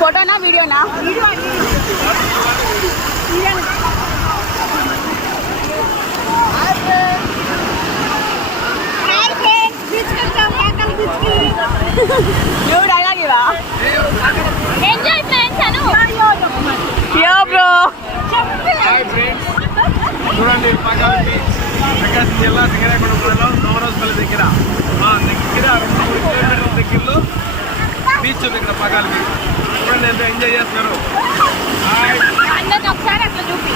ఫోటోనా వీడియోనా? నువ్వు డైలాగ్ ఇవా? Enjoy friends అను. యో బ్రో. హాయ్ ఫ్రెండ్స్, చూడండి పగల్ బీచ్ ప్రకాశం జిల్లా సింగరాయకొండ మండలం నవరోజుపల్లి దగ్గర మా దగ్గర 2-3 కిలోమీటర్ల దగ్గరలో బీచ్ ఉంది. ఇక్కడ పగల్ బీచ్ చూడండి ఎంత ఎంజాయ్ చేస్తున్నారు. అందరిని ఒకసారి అట్లా చూపి.